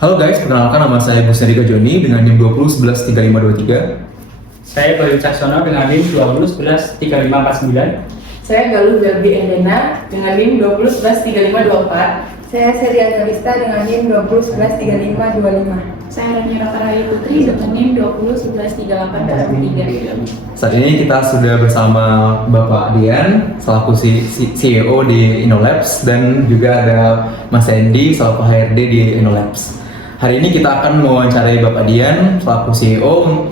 Halo guys, perkenalkan nama saya Busnadika Joni dengan NIM 20113523. Saya Bayu Caksono dengan NIM 20113549. Saya Galuh Belbi Endena dengan NIM 20113524. Saya Serian Kalista dengan NIM 20113525. Saya Rania Ratarayu Putri dengan NIM 20113803. Saat ini kita sudah bersama Bapak Dian selaku CEO di InnoLabs dan juga ada Mas Andy selaku HRD di InnoLabs. Hari ini kita akan mewawancarai Bapak Dian selaku CEO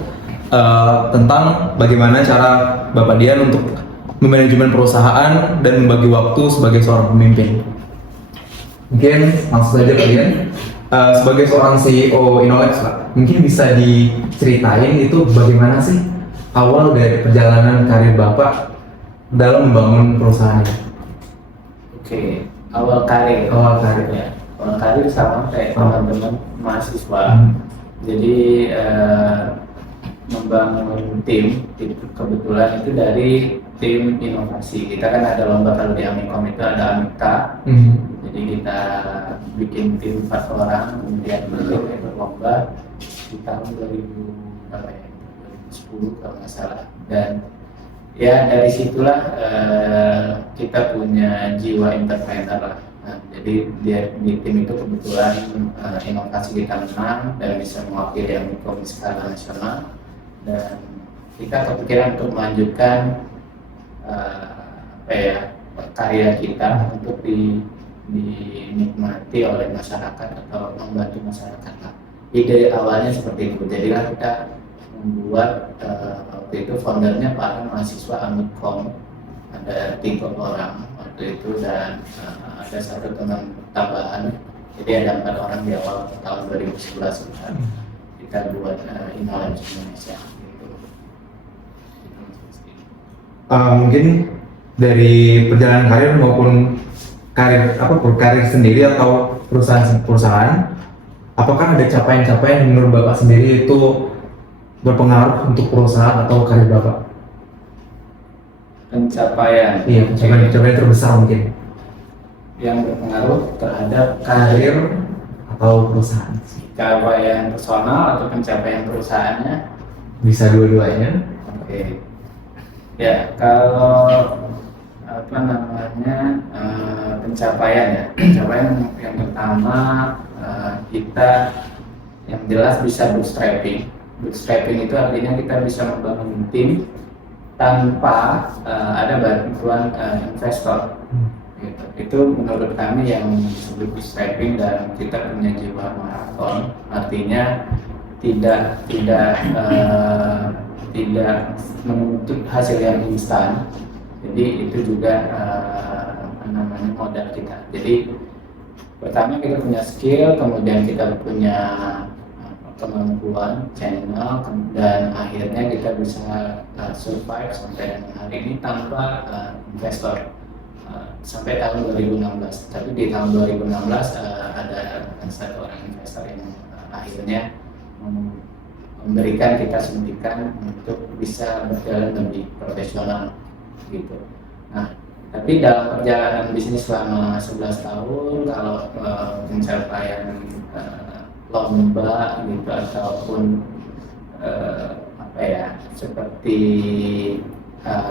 tentang bagaimana cara Bapak Dian untuk memanajemen perusahaan dan membagi waktu sebagai seorang pemimpin. Mungkin langsung saja Pak Dian, sebagai seorang CEO InnoLabs, Pak, mungkin bisa diceritain itu bagaimana sih awal dari perjalanan karir Bapak dalam membangun perusahaan? Oke, awal karir ya. Awal karir sama kayak teman-teman mahasiswa. Jadi membangun tim kebetulan itu dari tim inovasi. Kita kan ada lomba, kalau di Amikom itu ada Amika. Jadi kita bikin tim 4 orang, kemudian berlomba di tahun 2010 kalau nggak salah. Dan ya dari situlah kita punya jiwa entrepreneur lah. Nah, jadi di tim itu kebetulan inovasi kita menang dan bisa mewakili Amikom di skala nasional. Dan kita kepikiran untuk melanjutkan karya kita untuk dinikmati oleh masyarakat atau membantu masyarakat lah. Ide awalnya seperti itu. Jadilah kita membuat waktu itu foundernya para mahasiswa Amikom, ada 3 orang waktu itu, dan ada 1 teman tambahan. Jadi ada 4 orang di awal tahun 2011 kita buat InnoLabs Indonesia. Mungkin dari perjalanan karir maupun karir sendiri atau perusahaan, apakah ada capaian-capaian yang menurut Bapak sendiri itu berpengaruh untuk perusahaan atau karir Bapak? Pencapaian. Iya, pencapaian terbesar mungkin yang berpengaruh terhadap karir atau perusahaan. Capaian personal atau pencapaian perusahaannya? Bisa dua-duanya. Oke. Ya, kalau pencapaian yang pertama, kita yang jelas bisa bootstrapping. Bootstrapping itu artinya kita bisa membangun tim tanpa ada bantuan investor. Gitu. Itu menurut kami yang disebut bootstrapping, dan kita punya jiwa maraton, artinya tidak menuntut hasil yang instan. Jadi itu juga modal kita. Jadi pertama kita punya skill, kemudian kita punya kemampuan channel, dan akhirnya kita bisa survive sampai dengan hari ini tanpa investor sampai tahun 2016. Tapi di tahun 2016 ada 1 orang investor yang akhirnya memberikan kita suntikan untuk bisa berjalan lebih profesional gitu. Nah, tapi dalam perjalanan bisnis selama 11 tahun, kalau pencapaian lomba gitu ataupun seperti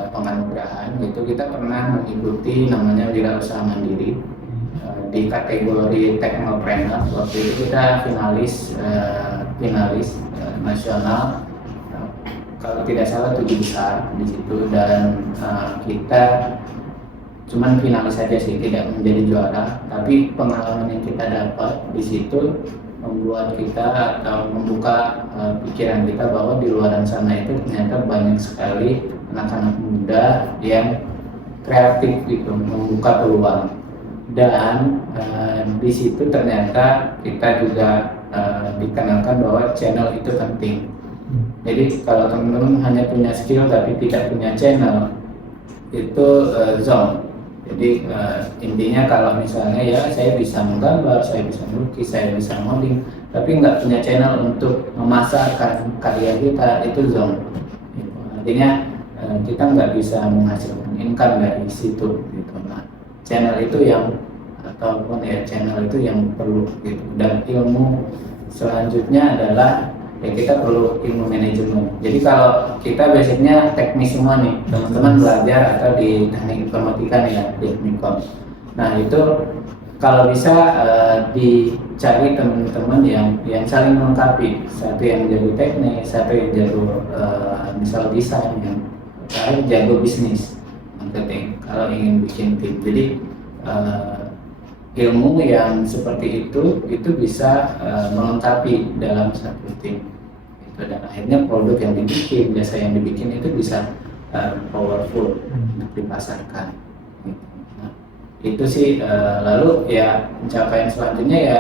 penganugerahan gitu, kita pernah mengikuti namanya Wirausaha Mandiri di kategori Technopreneur. Waktu itu kita finalis nasional, kalau tidak salah 7 besar di situ, dan kita cuman finalis saja sih, tidak menjadi juara. Tapi pengalaman yang kita dapat di situ membuat kita atau membuka pikiran kita bahwa di luar sana itu ternyata banyak sekali anak-anak muda yang kreatif gitu, membuka peluang. Dan di situ ternyata kita juga dikenalkan bahwa channel itu penting. Jadi kalau teman-teman hanya punya skill tapi tidak punya channel, itu zone. Jadi intinya kalau misalnya ya saya bisa menggambar, saya bisa melukis, saya bisa modeling, tapi nggak punya channel untuk memasarkan karya kita, itu zone. Artinya kita nggak bisa menghasilkan income dari situ gitu. Nah, channel itu yang perlu gitu, dan ilmu selanjutnya adalah ya kita perlu ilmu manajemen. Jadi kalau kita basicnya teknis semua nih, teman-teman belajar atau di teknik informatika nih ya, di Teknikom. Nah itu kalau bisa dicari teman-teman yang saling melengkapi, satu yang jago teknik, satu yang jago misal desain, yang lain jago bisnis marketing kalau ingin bikin tim. Jadi ilmu yang seperti itu bisa melengkapi dalam satu tim itu, dan akhirnya produk yang dibikin, jasa yang dibikin itu bisa powerful untuk dipasarkan gitu. Nah, itu sih lalu ya pencapaian selanjutnya ya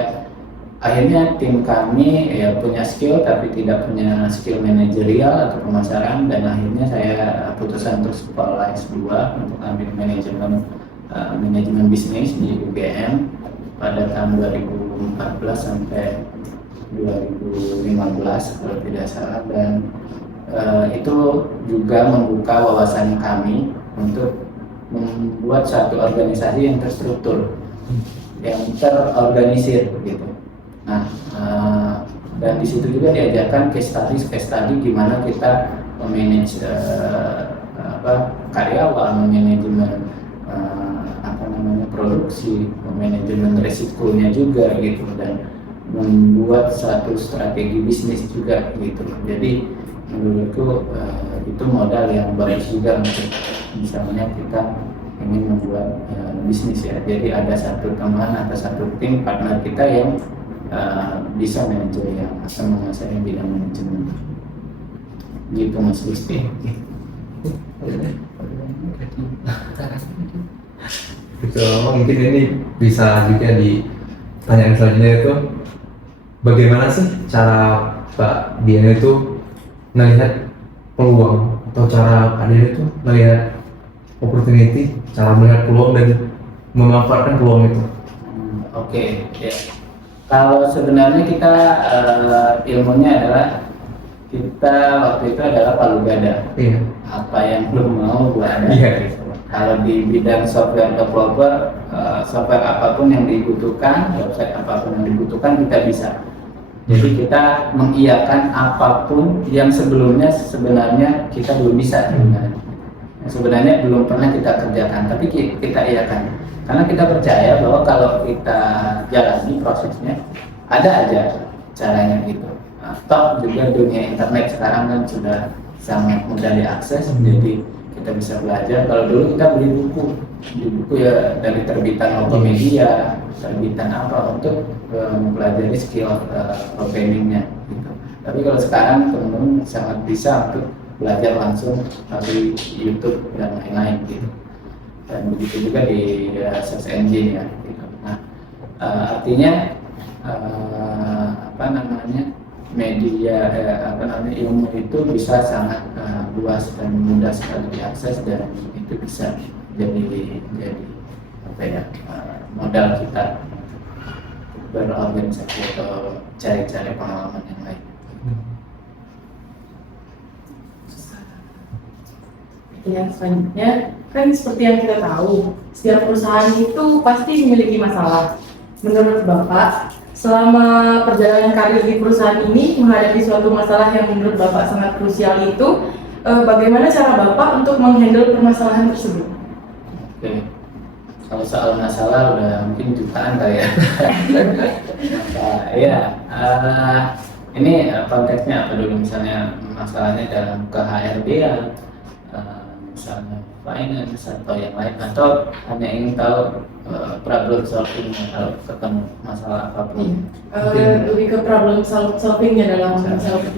akhirnya tim kami ya punya skill tapi tidak punya skill manajerial atau pemasaran, dan akhirnya saya putuskan untuk sekolah S2 untuk ambil manajemen bisnis di UGM pada tahun 2014 sampai 2015 kalau tidak salah, dan itu juga membuka wawasan kami untuk membuat satu organisasi yang terstruktur, yang terorganisir gitu. Nah, dan di situ juga diajarkan case study gimana kita memanage karyawan, manajemen produksi, manajemen resikonya juga gitu, dan membuat satu strategi bisnis juga gitu. Jadi menurutku itu modal yang bagus juga untuk misalnya kita ingin membuat bisnis ya. Jadi ada satu teman atau satu tim partner kita yang bisa manajerial atau menguasai bidang manajemen gitu Mas Gusti. Gitu, mungkin ini bisa juga ditanyaan selanjutnya itu bagaimana sih cara Pak Dian itu melihat peluang, atau cara Pak Dian itu melihat opportunity, cara melihat peluang dan memanfaatkan peluang itu? Oke, ya. Kalau sebenarnya kita ilmunya adalah kita waktu itu adalah palu gada. Iya. Apa yang belum mau gua ada. Iya. Kalau di bidang software developer, software apapun yang dibutuhkan, website apapun yang dibutuhkan kita bisa. Jadi kita mengiyakan apapun yang sebelumnya sebenarnya kita belum bisa sebenarnya. Sebenarnya belum pernah kita kerjakan, tapi kita iyakan. Karena kita percaya bahwa kalau kita jalani prosesnya, ada aja caranya gitu. Toh juga dunia internet sekarang kan sudah sangat mudah diakses, jadi kita bisa belajar. Kalau dulu kita beli buku ya dari terbitan Tokopedia, terbitan apa untuk mempelajari skill programmingnya gitu. Tapi kalau sekarang teman-teman sangat bisa untuk belajar langsung dari YouTube dan lain-lain gitu. Dan begitu juga di search engine ya gitu. Nah, artinya media ilmu itu bisa sangat luas dan mudah sekali diakses, dan itu bisa jadi modal kita berorganisasi atau cari-cari pengalaman yang lain. Yang selanjutnya kan seperti yang kita tahu, setiap perusahaan itu pasti memiliki masalah. Menurut Bapak, selama perjalanan karir di perusahaan ini menghadapi suatu masalah yang menurut Bapak sangat krusial itu, bagaimana cara Bapak untuk menghandle permasalahan tersebut? Oke. Kalau soal masalah udah mungkin jutaan kali ya. Ini konteksnya apa dulu? Misalnya masalahnya dalam ke-HRD ya, misalnya finance atau yang lain, atau hanya ingin tahu problem solving kalau ketemu masalah apapun. Lebih ke problem solvingnya dalam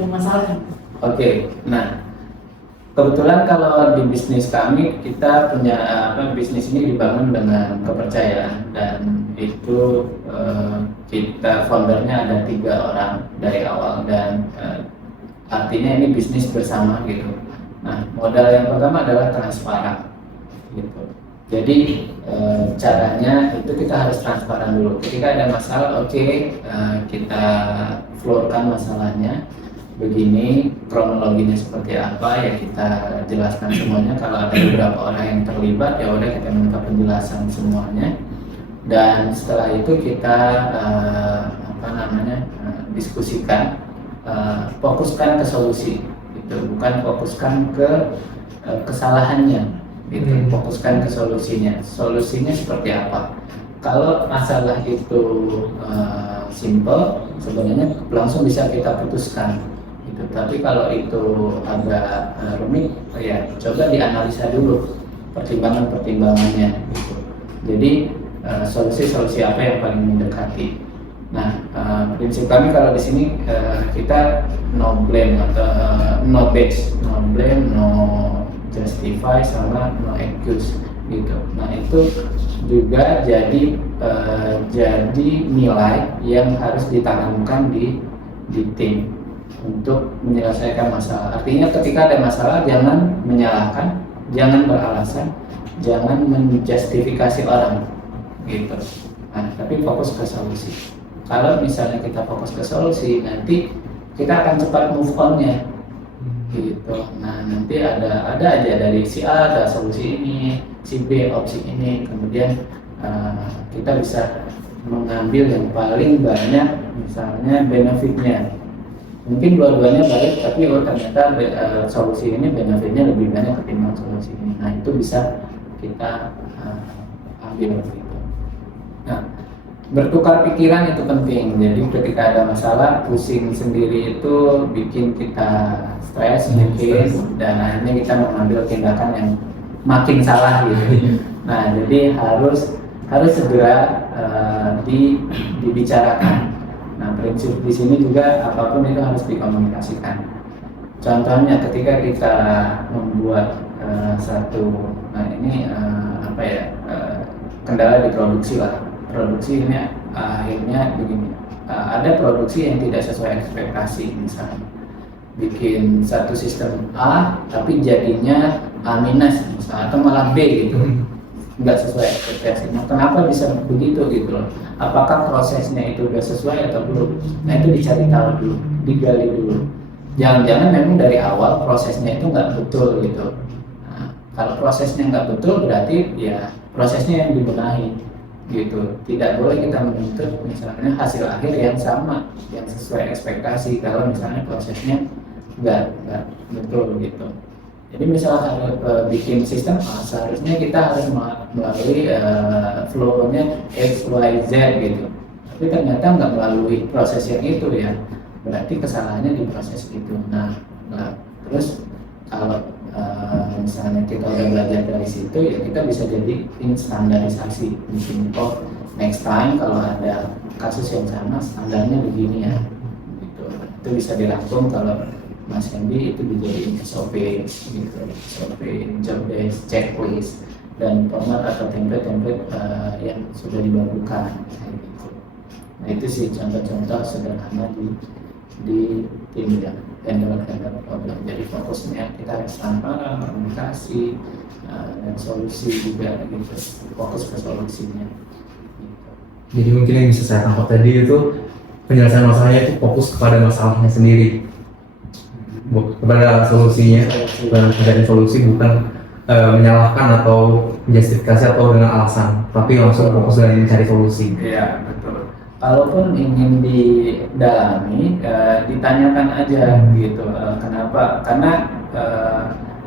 masalah. Oke, nah kebetulan kalau di bisnis kami kita punya bisnis ini dibangun dengan kepercayaan, dan itu kita foundernya ada 3 orang dari awal, dan artinya ini bisnis bersama gitu. Nah, modal yang pertama adalah transparan gitu. Jadi caranya itu kita harus transparan dulu. Ketika ada masalah, kita floorkan masalahnya begini, kronologinya seperti apa ya kita jelaskan semuanya. Kalau ada beberapa orang yang terlibat ya udah kita minta penjelasan semuanya, dan setelah itu kita diskusikan, fokuskan ke solusi, gitu. Bukan fokuskan ke kesalahannya, gitu. Fokuskan ke solusinya. Solusinya seperti apa? Kalau masalah itu simple, sebenarnya langsung bisa kita putuskan, gitu. Tapi kalau itu agak rumit, ya coba dianalisa dulu pertimbangannya, gitu. Jadi solusi-solusi apa yang paling mendekati. Nah, prinsip kami kalau di sini kita no blame atau no base, no blame, no justify, sama no excuse, gitu. Nah itu juga jadi nilai yang harus ditanamkan di tim untuk menyelesaikan masalah. Artinya ketika ada masalah jangan menyalahkan, jangan beralasan, jangan menjustifikasi orang, gitu. Nah, tapi fokus ke solusi. Kalau misalnya kita fokus ke solusi, nanti kita akan cepat move on-nya, gitu. Nah, nanti ada aja dari si A ada solusi ini, si B opsi ini, kemudian kita bisa mengambil yang paling banyak, misalnya benefitnya. Mungkin dua-duanya baik, tapi ternyata solusi ini benefitnya lebih banyak ketimbang solusi ini. Nah, itu bisa kita ambil, gitu. Nah, bertukar pikiran itu penting. Jadi ketika ada masalah, pusing sendiri itu bikin kita stres mungkin, dan akhirnya kita mengambil tindakan yang makin salah, gitu. Nah, jadi harus segera dibicarakan. Nah, prinsip di sini juga apapun itu harus dikomunikasikan. Contohnya ketika kita membuat kendala di produksi lah. Produksi ini akhirnya begini, ada produksi yang tidak sesuai ekspektasi, misalnya bikin satu sistem A tapi jadinya A minus misalnya, atau malah B, gitu, nggak sesuai ekspektasi. Nah, kenapa bisa begitu, gitu loh? Apakah prosesnya itu udah sesuai atau belum? Nah, itu dicari tahu dulu, digali dulu. Jangan-jangan memang dari awal prosesnya itu nggak betul, gitu. Nah, kalau prosesnya nggak betul berarti ya prosesnya yang dibenahi, gitu. Tidak boleh kita menuntut misalnya hasil akhir yang sama, yang sesuai ekspektasi kalau misalnya prosesnya nggak betul, gitu. Jadi misalnya bikin sistem A, seharusnya kita harus melalui flow-nya X, Y, Z, gitu. Tapi ternyata nggak melalui proses yang itu, ya. Berarti kesalahannya di proses itu. Nah terus kalau misalnya kita udah belajar dari situ, ya kita bisa jadiin standarisasi di sini. Oh, next time kalau ada kasus yang sama, standarnya begini, ya. Gitu. Itu bisa dirangkum kalau Mas Hendy itu dijadiin SOP, gitu. SOP, job desk, checklist, dan format atau template yang sudah dibakukan, gitu. Nah, itu sih contoh-contoh sederhana di tim yang handle problem. Jadi fokusnya kita harus transparan, komunikasi, dan solusi juga, gitu. Fokus ke solusinya, gitu. Jadi mungkin yang bisa saya tangkap tadi itu penyelesaian masalahnya itu fokus kepada masalahnya sendiri, kepada solusinya, dan mencari solusi, bukan menyalahkan atau menjustifikasi atau dengan alasan, tapi langsung fokus dengan mencari solusi. Iya, betul. Kalaupun ingin didalami, ditanyakan aja, gitu. Kenapa? Karena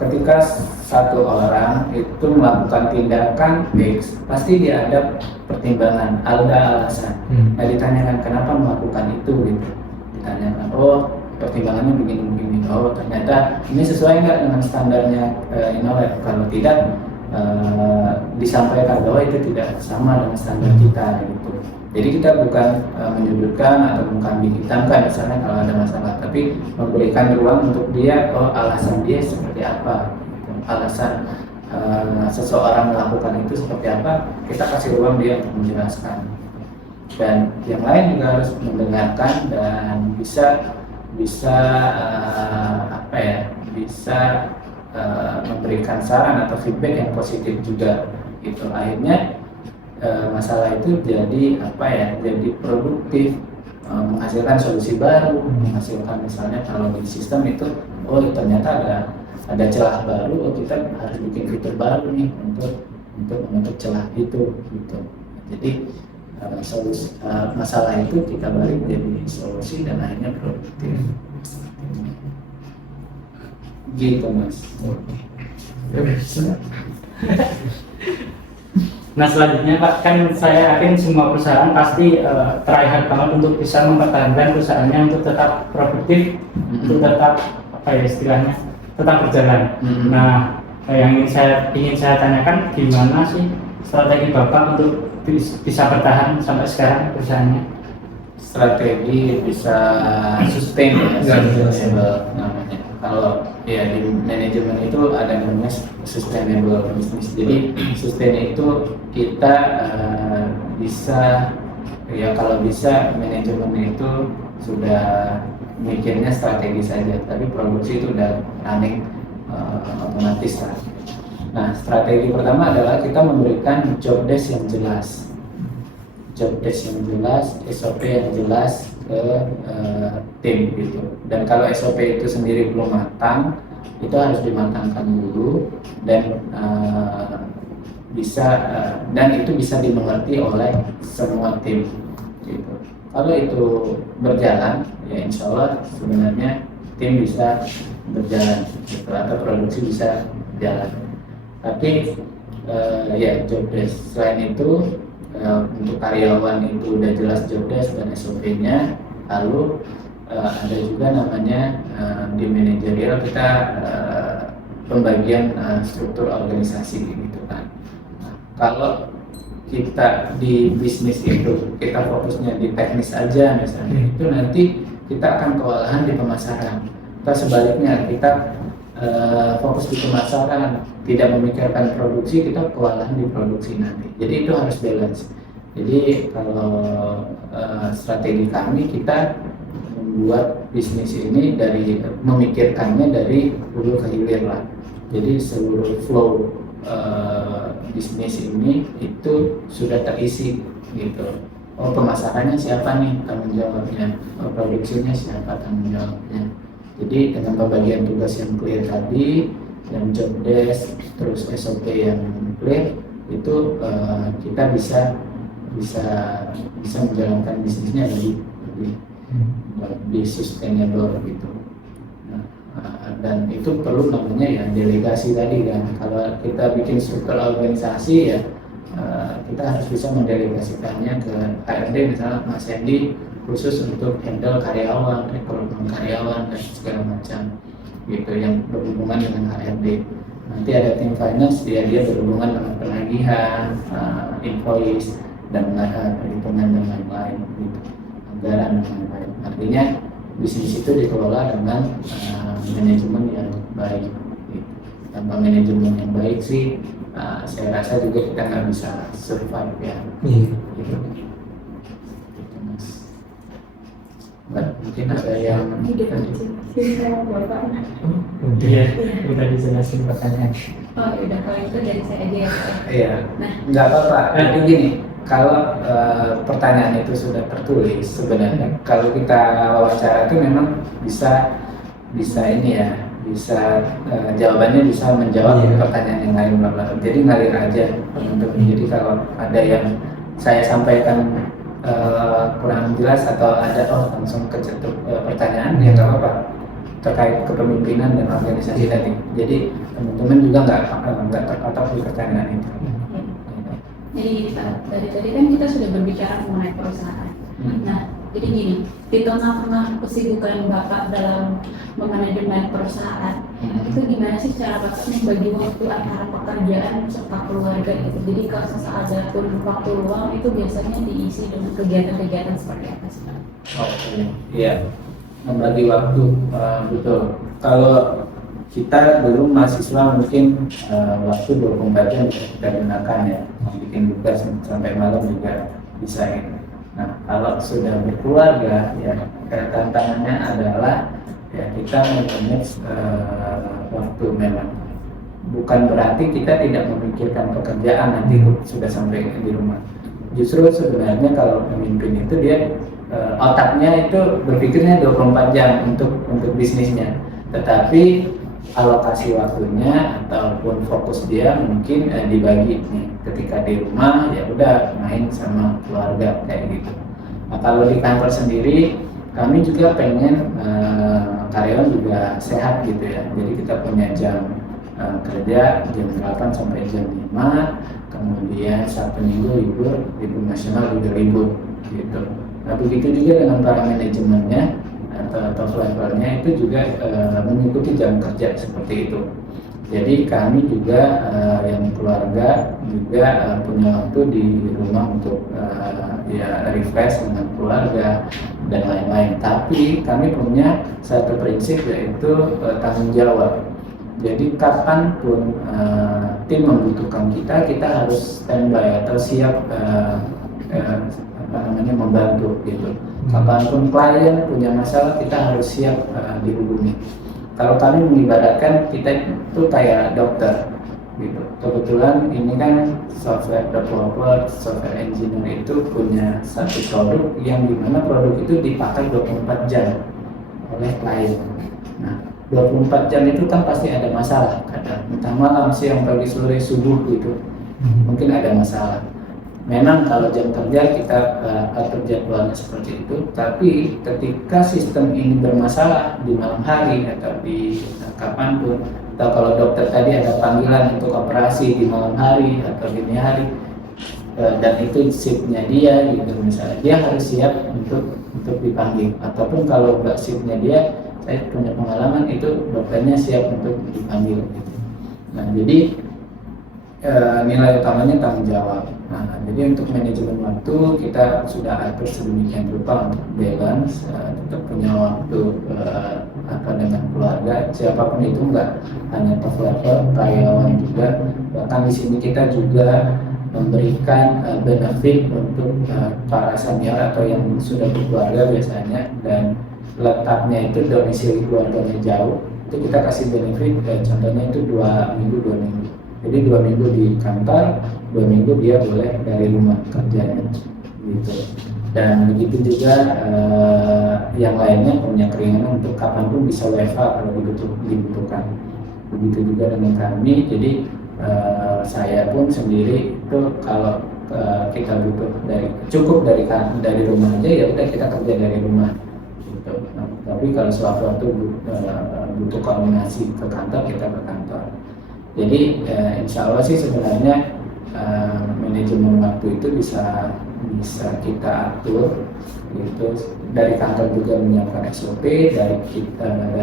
ketika satu orang itu melakukan tindakan X, pasti dia ada pertimbangan, ada alasan. Nah, ditanyakan kenapa melakukan itu, gitu. Ditanyakan, oh pertimbangannya begini-begini. Oh, ternyata ini sesuai nggak dengan standarnya InnoLab? Kalau tidak, disampaikan bahwa itu tidak sama dengan standar kita, gitu. Jadi kita bukan menyudutkan atau mengkambing hitamkan misalnya kalau ada masalah, tapi memberikan ruang untuk dia, oh alasan dia seperti apa, gitu. Alasan seseorang melakukan itu seperti apa, kita kasih ruang dia untuk menjelaskan. Dan yang lain juga harus mendengarkan dan bisa memberikan saran atau feedback yang positif juga, gitu. Akhirnya masalah itu jadi jadi produktif, menghasilkan solusi baru, menghasilkan misalnya kalau di sistem itu, oh ternyata ada celah baru, oh kita harus bikin fitur baru nih untuk menutup celah itu, gitu. Jadi masalah itu kita balik jadi solusi dan akhirnya produktif. Gitu Mas. Nah selanjutnya Pak, kan saya yakin semua perusahaan pasti try hard banget untuk bisa mempertahankan perusahaannya untuk tetap produktif, untuk tetap apa ya istilahnya, tetap berjalan. Nah yang ingin saya tanyakan, gimana sih strategi Bapak untuk bisa bertahan sampai sekarang perusahaannya? Strategi bisa sustain ya, sustainable namanya. Kalau ya di manajemen itu ada namanya sustainable business. Jadi sustain itu kita bisa ya, kalau bisa manajemen itu sudah mikirnya strategi saja, tapi produksi itu udah running otomatis lah. Nah, strategi pertama adalah kita memberikan job desk yang jelas, SOP yang jelas ke tim gitu. Dan kalau SOP itu sendiri belum matang, itu harus dimatangkan dulu dan dan itu bisa dimengerti oleh semua tim gitu. Kalau itu berjalan, ya insya Allah sebenarnya tim bisa berjalan gitu, atau produksi bisa berjalan. Tapi ya job desk, selain itu untuk karyawan itu udah jelas job desk dan SOP-nya. Lalu ada juga namanya di manajerial kita pembagian struktur organisasi gitu kan. Nah, kalau kita di bisnis itu kita fokusnya di teknis aja misalnya, itu nanti kita akan kewalahan di pemasaran. Atau sebaliknya kita fokus di pemasaran, tidak memikirkan produksi, kita kewalahan di produksi nanti. Jadi itu harus balance. Jadi kalau strategi kami, kita membuat bisnis ini dari memikirkannya dari hulu ke hilir lah. Jadi seluruh flow bisnis ini itu sudah terisi gitu. Oh, pemasarannya siapa nih tanggung jawabnya, oh, produksinya siapa tanggung jawabnya. Jadi dengan pembagian tugas yang clear tadi dan job desk terus SOP yang clear, itu kita bisa menjalankan bisnisnya lebih sustainable gitu. Nah, dan itu perlu namanya ya delegasi tadi kan. Kalau kita bikin struktur organisasi ya kita harus bisa mendelegasikannya ke HRD, misalnya Mas Hendy khusus untuk handle karyawan, rekrutmen karyawan dan segala macam gitu yang berhubungan dengan HRD. Nanti ada tim finance, dia berhubungan dengan penagihan, invoice dan perhitungan dan lain-lain gitu, anggaran dan lain-lain. Artinya bisnis itu dikelola dengan manajemen yang baik gitu. Tanpa manajemen yang baik sih saya rasa juga kita nggak bisa survive ya. Gitu. Mungkin ada yang Iya, udah dijelasin pertanyaan. Oh udah, kalau itu dari saya aja ya Pak. iya, Nah. nggak apa-apa. Jadi gini, kalau pertanyaan itu sudah tertulis sebenarnya, kalau kita wawancara itu memang bisa ini ya, bisa jawabannya bisa menjawab pertanyaan yang lain. Jadi ngalir aja teman-teman. Jadi kalau ada yang saya sampaikan kurang jelas atau ada langsung kecetuk pertanyaan, ya nggak apa-apa, terkait kepemimpinan dan organisasi tadi. Jadi teman-teman juga nggak terpatok di pertanyaan itu. Jadi dari tadi kan kita sudah berbicara mengenai perusahaan. Nah, jadi gini, di tengah-tengah kesibukan Bapak dalam memanajemen perusahaan, itu gimana sih cara Bapak membagi waktu antara pekerjaan serta keluarga gitu? Jadi kalau sesaat ada pun waktu luang itu biasanya diisi dengan kegiatan-kegiatan seperti apa sih? Oke, iya, membagi waktu betul. Kalau kita belum mahasiswa mungkin waktu 24 jam bisa kita gunakan ya, bikin tugas sampai malam juga bisa gitu. Nah, kalau sudah berkeluarga ya tantangannya adalah ya kita memanage waktu memang. Bukan berarti kita tidak memikirkan pekerjaan nanti sudah sampai di rumah. Justru sebenarnya kalau pemimpin itu dia otaknya itu berpikirnya 24 jam untuk bisnisnya. Tetapi alokasi waktunya ataupun fokus dia mungkin dibagi nih, ketika di rumah ya udah main sama keluarga kayak gitu. Nah, kalau di kantor sendiri kami juga pengen karyawan juga sehat gitu ya. Jadi kita punya jam kerja jam 8 sampai jam 5, kemudian Sabtu Minggu libur nasional juga libur gitu. Nah begitu juga dengan para manajemennya atau levelnya itu juga mengikuti jam kerja seperti itu. Jadi kami juga yang keluarga juga punya waktu di rumah untuk ya refresh dengan keluarga dan lain-lain. Tapi kami punya satu prinsip yaitu tanggung jawab. Jadi kapanpun tim membutuhkan kita harus standby atau siap membantu gitu. Kapanpun klien punya masalah kita harus siap dihubungi. Kalau kami mengibaratkan kita itu kayak dokter gitu. Kebetulan ini kan software developer, software engineer itu punya satu produk yang dimana produk itu dipakai 24 jam oleh klien. Nah 24 jam itu kan pasti ada masalah, kadang entah malam, siang, pagi, sore, subuh gitu, mungkin ada masalah. Memang kalau jam kerja kita atur jadwalnya seperti itu, tapi ketika sistem ini bermasalah di malam hari atau di kapanpun, atau kalau dokter tadi ada panggilan untuk operasi di malam hari atau dini hari, dan itu shiftnya dia gitu misalnya, dia harus siap untuk dipanggil. Ataupun kalau nggak shiftnya dia, saya punya pengalaman itu dokternya siap untuk dipanggil gitu. Nah jadi nilai utamanya tanggung jawab. Nah jadi untuk manajemen waktu kita sudah atur sedemikian rupa untuk balance, tetap punya waktu dengan keluarga, siapapun itu, enggak hanya top level, karyawan juga. Bahkan di sini kita juga memberikan benefit untuk para senior atau yang sudah berkeluarga biasanya, dan letaknya itu domisili keluarganya jauh, itu kita kasih benefit, contohnya itu 2 minggu. Jadi 2 minggu di kantor, 2 minggu dia boleh dari rumah kerjanya gitu. Dan begitu juga yang lainnya punya keringanan untuk kapanpun bisa WFH kalau dibutuhkan. Begitu juga dengan kami. Jadi saya pun sendiri itu kalau kita butuh cukup dari rumah aja, ya udah kita kerja dari rumah gitu. Nah, tapi kalau sewaktu-waktu butuh koordinasi ke kantor, kita ke kantor. Jadi insya Allah sih sebenarnya manajemen waktu itu bisa kita atur gitu. Dari kantor juga menyiapkan SOP, dari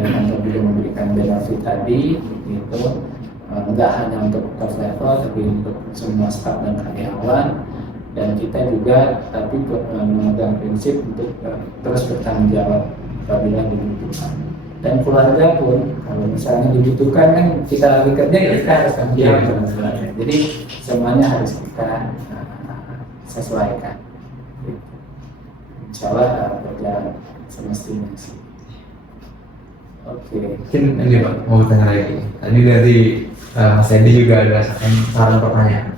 kantor juga memberikan benefit tadi gitu. Enggak hanya untuk top level tapi untuk semua staf dan karyawan, dan kita juga tapi memegang prinsip untuk terus bertanggung jawab apabila dibutuhkan. Dan keluarga pun kalau misalnya dibutuhkan kan kita lagi kerja, ya kita harus tanggung jawab dengan keluarga. Jadi semuanya harus kita sesuaikan. Insya Allah berjalan semestinya sih. Oke. Mungkin ini Pak, mau tanya lagi. Tadi dari Mas Edi juga ada saran pertanyaan.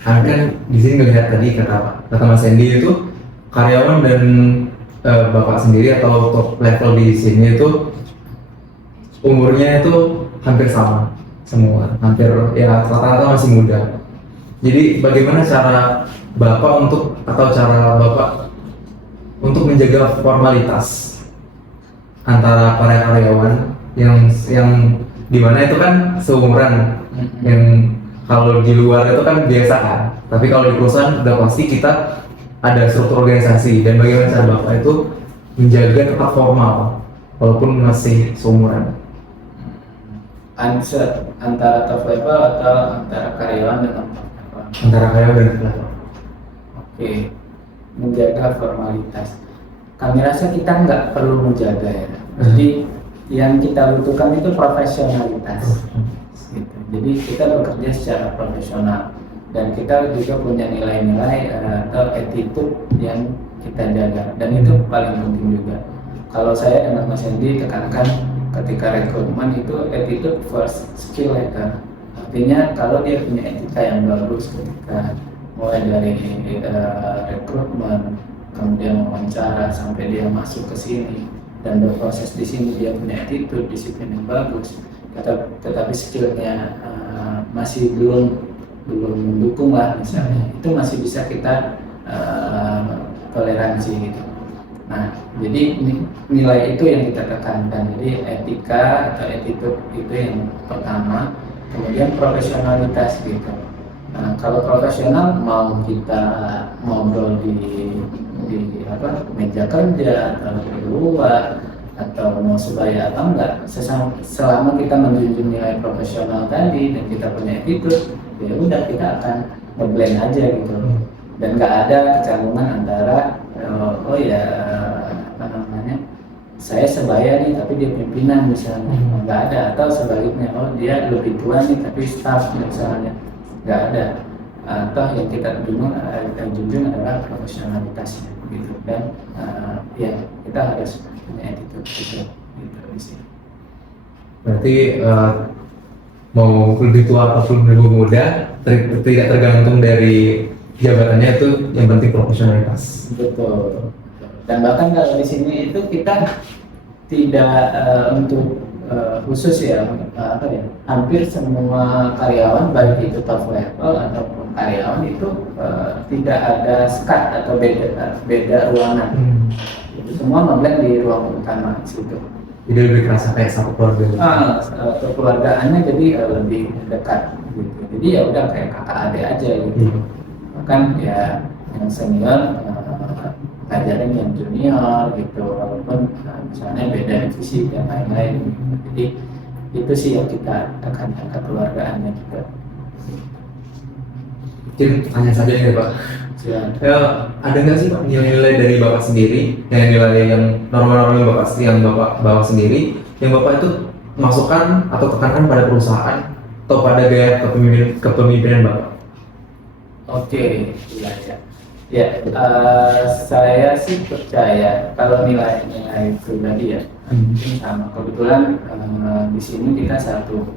Kan di sini ngelihat tadi kata Mas Edi itu karyawan dan Bapak sendiri atau top level di sini itu umurnya itu hampir sama semua, hampir ya rata-rata masih muda. Jadi bagaimana cara Bapak cara Bapak untuk menjaga formalitas antara para karyawan yang dimana itu kan seumuran, yang kalau di luar itu kan biasa kan, tapi kalau di perusahaan udah pasti kita ada struktur organisasi, dan bagaimana cara Bapak itu menjaga tetap formal walaupun masih seumuran. Antara top level atau antara karyawan dengan top level? Antara karyawan dan top level. Oke, menjaga formalitas. Kami rasa kita nggak perlu menjaga ya. Jadi yang kita butuhkan itu profesionalitas. Gitu. Jadi kita bekerja secara profesional. Dan kita juga punya nilai-nilai atau attitude yang kita jaga, dan itu paling penting juga. Kalau saya dengan Mas Andi tekankan ketika rekrutmen itu attitude first, skill later. Artinya kalau dia punya etika yang bagus ketika mulai dari rekrutmen, kemudian wawancara sampai dia masuk ke sini, dan berproses di sini, dia punya attitude, disiplin yang bagus, tetapi skillnya masih belum mendukung lah misalnya, itu masih bisa kita toleransi gitu. Nah, jadi nilai itu yang kita tekankan. Jadi etika atau attitude itu yang pertama, kemudian profesionalitas gitu. Nah, kalau profesional mau kita ngobrol di meja kerja atau di luar atau mau sebaya atau enggak, selama kita menjunjung nilai profesional tadi dan kita punya attitude, ya udah kita akan ngeblend aja gitu. Dan nggak ada kecanggungan antara saya sebaya nih tapi dia pimpinan misalnya, nggak ada, atau sebaliknya dia lebih tua nih tapi staff misalnya, nggak ada. Atau yang kita junjung adalah profesionalitasnya gitu. Dan ya kita harus punya attitude gitu di sini. Berarti mau lebih tua ataupun lebih muda tidak tergantung dari jabatannya, itu yang penting profesionalitas. Betul. Dan bahkan kalau di sini itu kita tidak untuk khusus ya, hampir semua karyawan baik itu top level ataupun karyawan itu tidak ada sekat atau beda ruangan. Semua ngeblend di ruang utama situ. Jadi lebih kerasa kayak satu keluarga. Kekeluargaannya jadi lebih dekat gitu. Jadi ya udah kayak kakak adik aja gitu. Bahkan ya yang senior ngajarin yang junior gitu, walaupun misalnya beda fisik dan lain-lain. Jadi itu sih yang kita tekankan, kekeluargaannya juga. Mungkin tanya saja nih Pak. Ada nggak sih Pak nilai-nilai dari Bapak sendiri, nilai-nilai yang normal-normal yang Bapak bawa sendiri, yang Bapak itu masukkan atau tekankan pada perusahaan atau pada gaya kepemimpinan Bapak? Oke, ya. Saya sih percaya kalau nilai-nilai pribadi ya, mungkin sama. Kebetulan di sini kita satu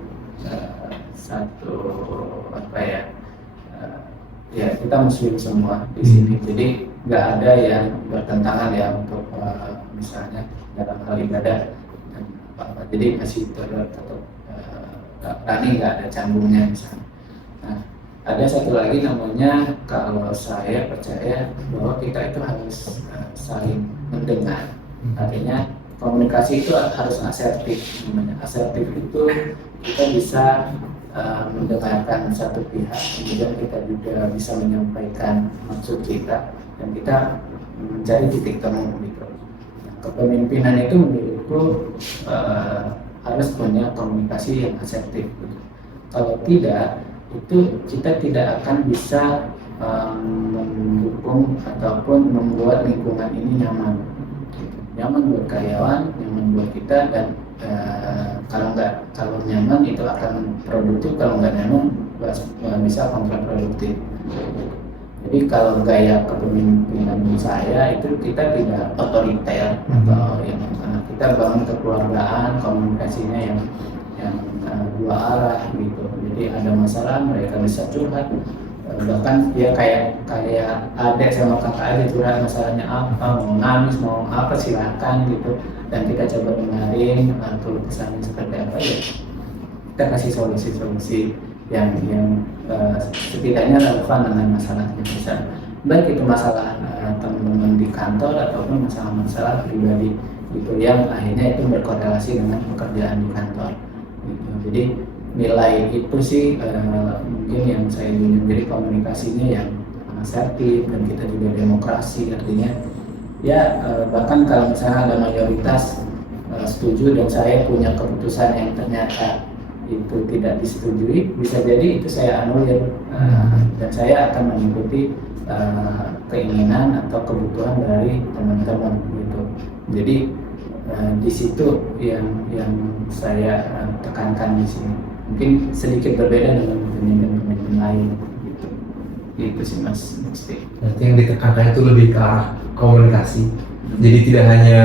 kita muslim semua di sini. Jadi nggak ada yang bertentangan ya untuk misalnya dalam hal ibadah dan apa. Jadi masih tetap running, nggak ada canggungnya misalnya. Nah, ada satu lagi namanya, kalau saya percaya bahwa kita itu harus saling mendengar. Artinya komunikasi itu harus asertif. Namanya asertif itu kita bisa mendengarkan satu pihak, kemudian kita juga bisa menyampaikan maksud kita dan kita mencari titik temu gitu. Nah, kepemimpinan itu menurutku harus punya komunikasi yang asertif gitu. Kalau tidak, itu kita tidak akan bisa mendukung ataupun membuat lingkungan ini nyaman. Nyaman buat karyawan, nyaman buat kita, dan kalau nyaman itu akan produktif, kalau nggak nyaman bisa kontraproduktif. Jadi kalau gaya kepemimpinan saya itu kita tidak otoriter atau yang kita bangun kekeluargaan, komunikasinya yang dua arah gitu. Jadi ada masalah mereka bisa curhat, bahkan dia kayak adik sama kakak aja curhat masalahnya apa, mau nangis mau apa silakan gitu, dan kita coba dengerin keluh kesahnya seperti apa ya, kita kasih solusi-solusi yang setidaknya relevan dengan masalahnya. Bisa baik itu masalah teman-teman di kantor ataupun masalah-masalah pribadi gitu yang akhirnya itu berkorelasi dengan pekerjaan di kantor gitu. Jadi nilai itu sih mungkin yang saya ingin, jadi komunikasinya yang asertif dan kita juga demokrasi, artinya ya bahkan kalau misalnya ada mayoritas setuju dan saya punya keputusan yang ternyata itu tidak disetujui, bisa jadi itu saya anulir dan saya akan mengikuti keinginan atau kebutuhan dari teman-teman gitu. Jadi di situ yang saya tekankan di sini. Mungkin sedikit berbeda dengan pemimpin-pemimpin lain gitu. Itu sih Mas Musti. Berarti yang ditekankan itu lebih ke arah komunikasi. Jadi tidak hanya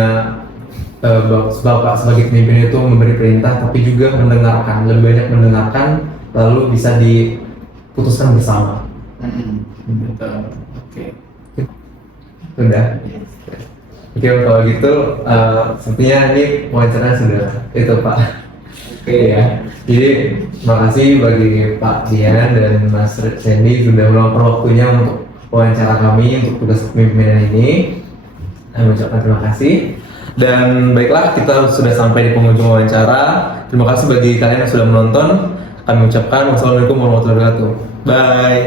Bapak sebagai pemimpin itu memberi perintah, tapi juga mendengarkan, lebih banyak mendengarkan, lalu bisa diputuskan bersama. Betul. Oke. Sudah. Oke, kalau gitu sepertinya ini wawancara sudah itu Pak. Oke ya. Jadi makasih bagi Pak Dian dan Mas Sandy sudah meluangkan waktunya untuk wawancara kami untuk tugas kepemimpinan ini. Kami ucapkan terima kasih. Dan baiklah, kita sudah sampai di penghujung wawancara. Terima kasih bagi kalian yang sudah menonton. Kami ucapkan wassalamualaikum warahmatullahi wabarakatuh. Bye.